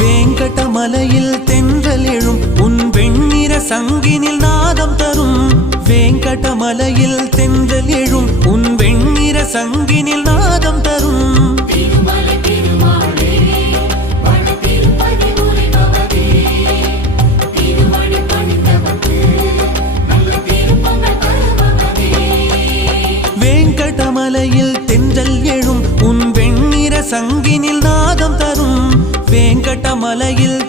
வேங்கடமலையில் தென்றல் எழும் உன் வெண்ணிற சங்கினில் நாதம் தரும். வேங்கடமலையில் தென்றல் எழும் உன் வெண்ணிற சங்கினில் நாதம் தரும். வேங்கடமலையில் தென்றல் எழும் உன் வெண்ணிற சங்கினில் நாதம் தரும். வேங்கடமலையில்